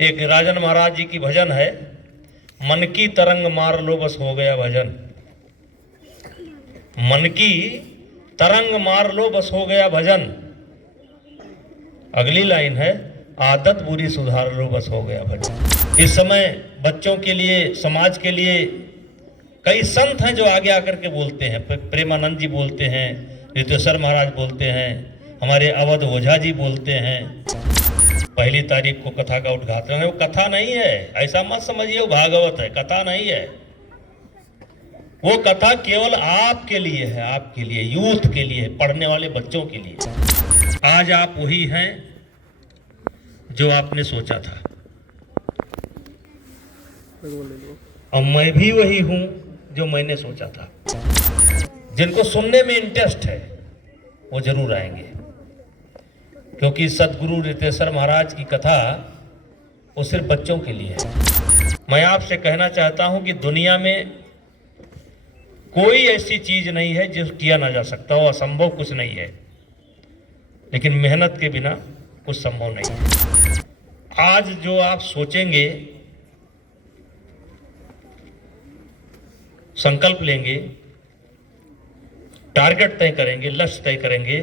एक राजन महाराज जी की भजन है, मन की तरंग मार लो बस हो गया भजन। मन की तरंग मार लो बस हो गया भजन। अगली लाइन है, आदत बुरी सुधार लो बस हो गया भजन। इस समय बच्चों के लिए, समाज के लिए कई संत हैं जो आगे आकर के बोलते हैं। प्रेमानंद जी बोलते हैं, रितेश्वर महाराज बोलते हैं, हमारे अवध ओझा जी बोलते हैं। 1 तारीख को कथा का उद्घाटन है। वो कथा नहीं है, ऐसा मत समझिए वो भागवत है, कथा नहीं है। वो कथा केवल आपके लिए है, आपके लिए, यूथ के लिए, पढ़ने वाले बच्चों के लिए। आज आप वही हैं जो आपने सोचा था, और मैं भी वही हूं जो मैंने सोचा था। जिनको सुनने में इंटरेस्ट है वो जरूर आएंगे, क्योंकि सदगुरु रितेश्वर महाराज की कथा वो सिर्फ बच्चों के लिए है। मैं आपसे कहना चाहता हूं कि दुनिया में कोई ऐसी चीज नहीं है जो किया ना जा सकता हो, असंभव कुछ नहीं है, लेकिन मेहनत के बिना कुछ संभव नहीं है। आज जो आप सोचेंगे, संकल्प लेंगे, टारगेट तय करेंगे, लक्ष्य तय करेंगे,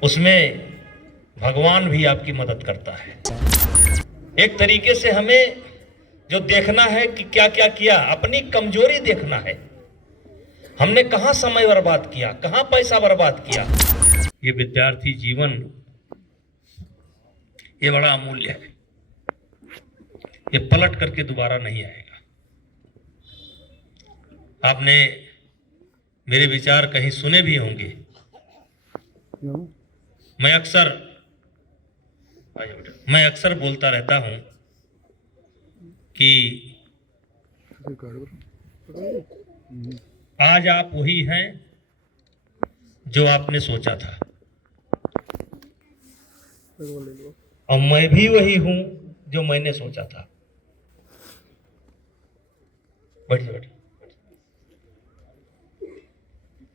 उसमें भगवान भी आपकी मदद करता है। एक तरीके से हमें जो देखना है कि क्या क्या किया, अपनी कमजोरी देखना है। हमने कहां समय बर्बाद किया, कहां पैसा बर्बाद किया। ये विद्यार्थी जीवन ये बड़ा अमूल्य है, ये पलट करके दोबारा नहीं आएगा। आपने मेरे विचार कहीं सुने भी होंगे। मैं अक्सर बोलता रहता हूं कि आज आप वही हैं जो आपने सोचा था, और मैं भी वही हूं जो मैंने सोचा था। बैठिए बैठिए।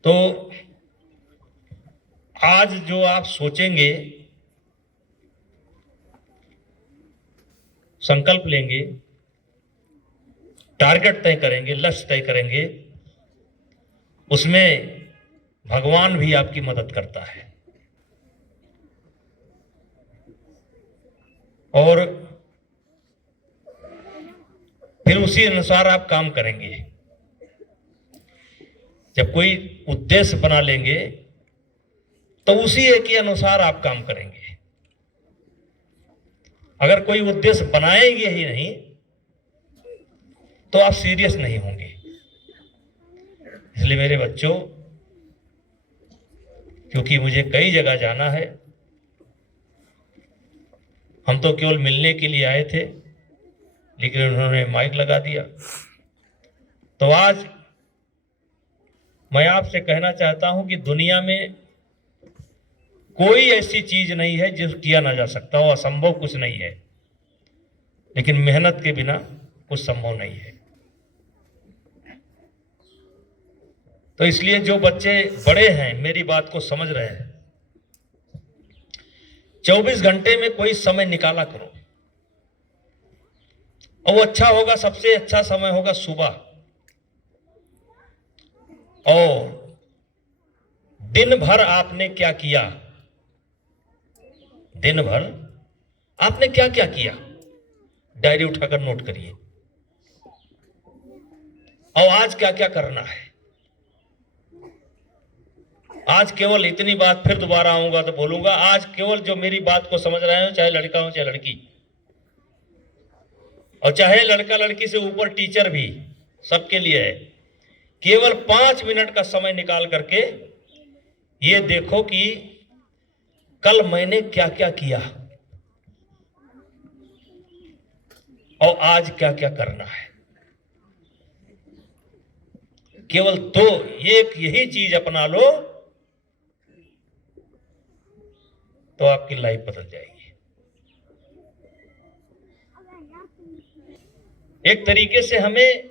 तो आज जो आप सोचेंगे, संकल्प लेंगे, टारगेट तय करेंगे, लक्ष्य तय करेंगे, उसमें भगवान भी आपकी मदद करता है। और फिर उसी अनुसार आप काम करेंगे। जब कोई उद्देश्य बना लेंगे तो उसी एक के अनुसार आप काम करेंगे। अगर कोई उद्देश्य बनाएंगे ही नहीं तो आप सीरियस नहीं होंगे। इसलिए मेरे बच्चों, क्योंकि मुझे कई जगह जाना है, हम तो केवल मिलने के लिए आए थे, लेकिन उन्होंने माइक लगा दिया। तो आज मैं आपसे कहना चाहता हूं कि दुनिया में कोई ऐसी चीज नहीं है जो किया ना जा सकता हो, असंभव कुछ नहीं है, लेकिन मेहनत के बिना कुछ संभव नहीं है। तो इसलिए जो बच्चे बड़े हैं, मेरी बात को समझ रहे हैं, 24 घंटे में कोई समय निकाला करो, और वो अच्छा होगा, सबसे अच्छा समय होगा सुबह। और दिन भर आपने क्या किया, दिन भर आपने क्या क्या किया, डायरी उठाकर नोट करिए। और आज क्या क्या करना है। आज केवल इतनी बात, फिर दोबारा आऊंगा तो बोलूंगा, आज केवल जो मेरी बात को समझ रहे हो, चाहे लड़का हो चाहे लड़की, और चाहे लड़का लड़की से ऊपर टीचर भी, सबके लिए है, केवल 5 मिनट का समय निकाल करके ये देखो कि कल मैंने क्या क्या किया और आज क्या क्या करना है। केवल यही चीज अपना लो तो आपकी लाइफ बदल जाएगी। एक तरीके से हमें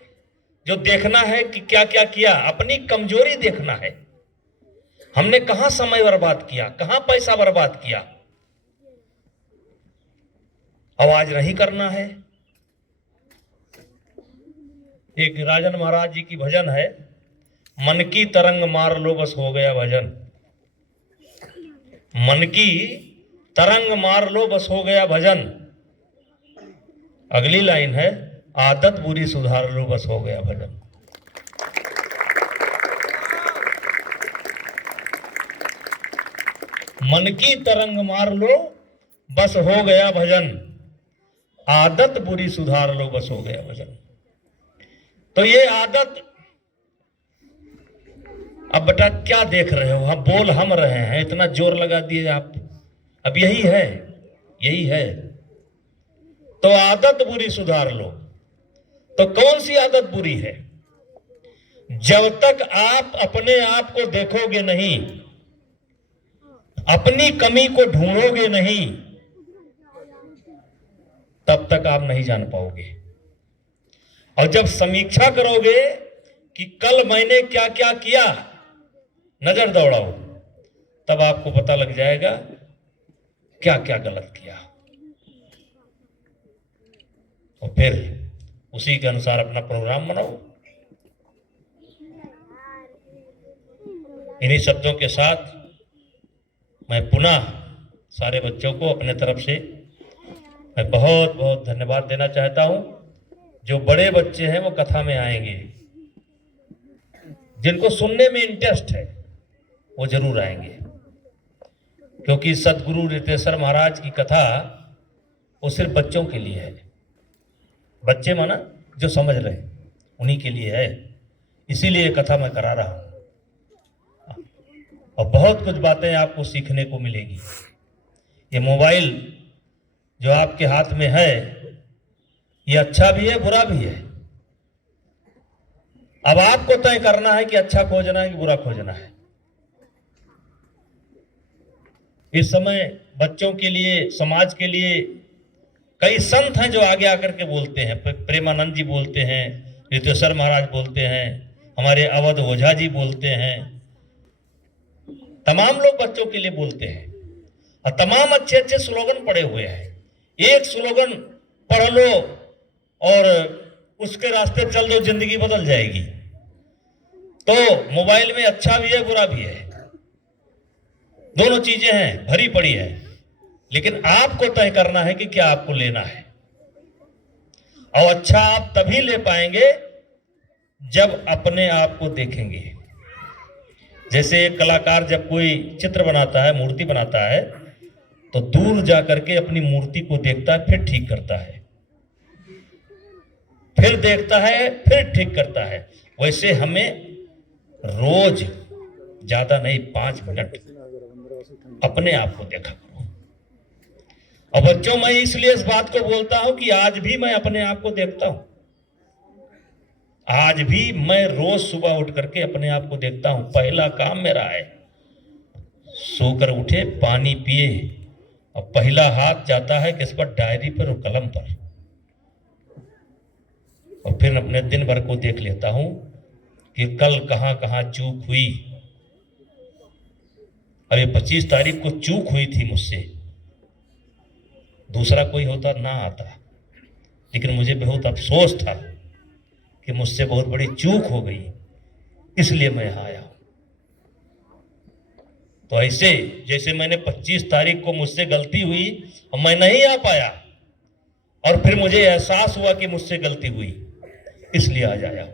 जो देखना है कि क्या क्या किया, अपनी कमजोरी देखना है। हमने कहां समय बर्बाद किया, कहां पैसा बर्बाद किया। आवाज नहीं करना है। एक राजन महाराज जी की भजन है, मन की तरंग मार लो बस हो गया भजन। मन की तरंग मार लो बस हो गया भजन। अगली लाइन है, आदत बुरी सुधार लो बस हो गया भजन। मन की तरंग मार लो बस हो गया भजन, आदत बुरी सुधार लो बस हो गया भजन। तो ये आदत, अब बेटा क्या देख रहे हो, हम बोल हम रहे हैं, इतना जोर लगा दिए आप। अब यही है, यही है। तो आदत बुरी सुधार लो। तो कौन सी आदत बुरी है? जब तक आप अपने आप को देखोगे नहीं, अपनी कमी को ढूंढोगे नहीं, तब तक आप नहीं जान पाओगे। और जब समीक्षा करोगे कि कल मैंने क्या क्या किया, नजर दौड़ाओ, तब आपको पता लग जाएगा क्या क्या गलत किया, और फिर उसी के अनुसार अपना प्रोग्राम बनाओ। इन्हीं शब्दों के साथ मैं पुनः सारे बच्चों को अपने तरफ से मैं बहुत बहुत धन्यवाद देना चाहता हूं। जो बड़े बच्चे हैं वो कथा में आएंगे, जिनको सुनने में इंटरेस्ट है वो जरूर आएंगे, क्योंकि सदगुरु रितेश्वर महाराज की कथा वो सिर्फ बच्चों के लिए है। बच्चे माना जो समझ रहे उन्हीं के लिए है, इसीलिए कथा मैं करा रहा हूं। और बहुत कुछ बातें आपको सीखने को मिलेगी। ये मोबाइल जो आपके हाथ में है, ये अच्छा भी है बुरा भी है। अब आपको तय करना है कि अच्छा खोजना है कि बुरा खोजना है। इस समय बच्चों के लिए, समाज के लिए कई संत हैं जो आगे आकर के बोलते हैं। प्रेमानंद जी बोलते हैं, रितेश्वर महाराज बोलते हैं, हमारे अवध ओझा जी बोलते हैं, तमाम लोग बच्चों के लिए बोलते हैं। और तमाम अच्छे अच्छे स्लोगन पड़े हुए हैं। एक स्लोगन पढ़ लो और उसके रास्ते चल दो, जिंदगी बदल जाएगी। तो मोबाइल में अच्छा भी है बुरा भी है, दोनों चीजें हैं, भरी पड़ी है। लेकिन आपको तय करना है कि क्या आपको लेना है। और अच्छा आप तभी ले पाएंगे जब अपने आप को देखेंगे। जैसे एक कलाकार जब कोई चित्र बनाता है, मूर्ति बनाता है, तो दूर जाकर के अपनी मूर्ति को देखता है, फिर ठीक करता है, फिर देखता है, फिर ठीक करता है। वैसे हमें रोज, ज्यादा नहीं 5 मिनट अपने आप को देखा करो। और बच्चों, मैं इसलिए इस बात को बोलता हूं कि आज भी मैं अपने आप को देखता हूं। आज भी मैं रोज सुबह उठ करके अपने आप को देखता हूं। पहला काम मेरा है, सोकर उठे, पानी पिए, और पहला हाथ जाता है किस पर? डायरी पर और कलम पर। और फिर अपने दिन भर को देख लेता हूं कि कल कहां कहां चूक हुई। अरे 25 तारीख को चूक हुई थी मुझसे, दूसरा कोई होता ना आता, लेकिन मुझे बहुत अफसोस था कि मुझसे बहुत बड़ी चूक हो गई, इसलिए मैं यहां आया हूं। तो ऐसे जैसे मैंने 25 तारीख को मुझसे गलती हुई और मैं नहीं आ पाया, और फिर मुझे एहसास हुआ कि मुझसे गलती हुई, इसलिए आज आया हूं।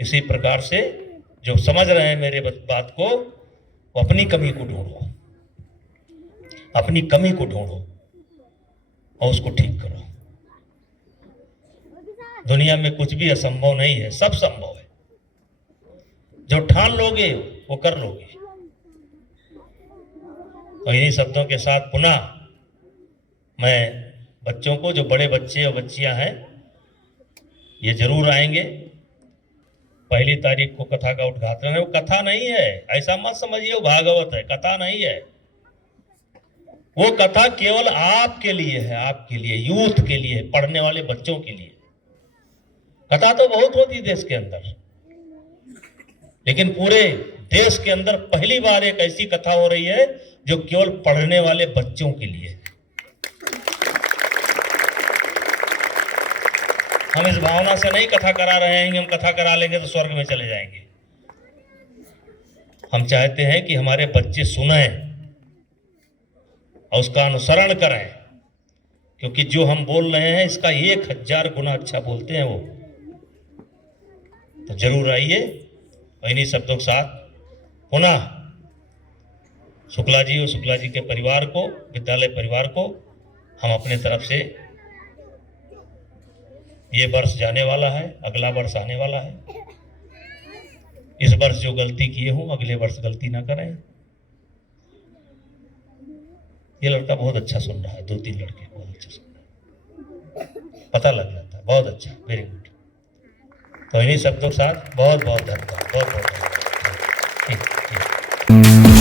इसी प्रकार से जो समझ रहे हैं मेरे बात को, वो अपनी कमी को ढूंढो, अपनी कमी को ढूंढो और उसको ठीक करो। दुनिया में कुछ भी असंभव नहीं है, सब संभव है। जो ठान लोगे वो कर लोगे। तो इन्हीं शब्दों के साथ पुनः मैं बच्चों को, जो बड़े बच्चे और बच्चियां हैं, ये जरूर आएंगे। 1 तारीख को कथा का उद्घाटन है। वो कथा नहीं है, ऐसा मत समझिए वो भागवत है, कथा नहीं है। वो कथा केवल आपके लिए है, आपके लिए, यूथ के लिए, पढ़ने वाले बच्चों के लिए। कथा तो बहुत होती देश के अंदर, लेकिन पूरे देश के अंदर पहली बार एक ऐसी कथा हो रही है जो केवल पढ़ने वाले बच्चों के लिए है। हम इस भावना से नहीं कथा करा रहे हैं कि हम कथा करा लेंगे तो स्वर्ग में चले जाएंगे। हम चाहते हैं कि हमारे बच्चे सुनें और उसका अनुसरण करें, क्योंकि जो हम बोल रहे हैं इसका 1000 गुना अच्छा बोलते हैं वो। तो जरूर आइए और इन्हीं शब्दों के साथ पुनः शुक्ला जी और शुक्ला जी के परिवार को, विद्यालय परिवार को हम अपने तरफ से, ये वर्ष जाने वाला है, अगला वर्ष आने वाला है, इस वर्ष जो गलती किए हूं अगले वर्ष गलती ना करें। ये लड़का बहुत अच्छा सुन रहा है, 2-3 लड़के बहुत अच्छा सुन रहा है, पता लग जाता है, बहुत अच्छा, वेरी गुड। तो इन्हीं शब्दों के साथ बहुत बहुत धन्यवाद, बहुत बहुत धन्यवाद। ठीक।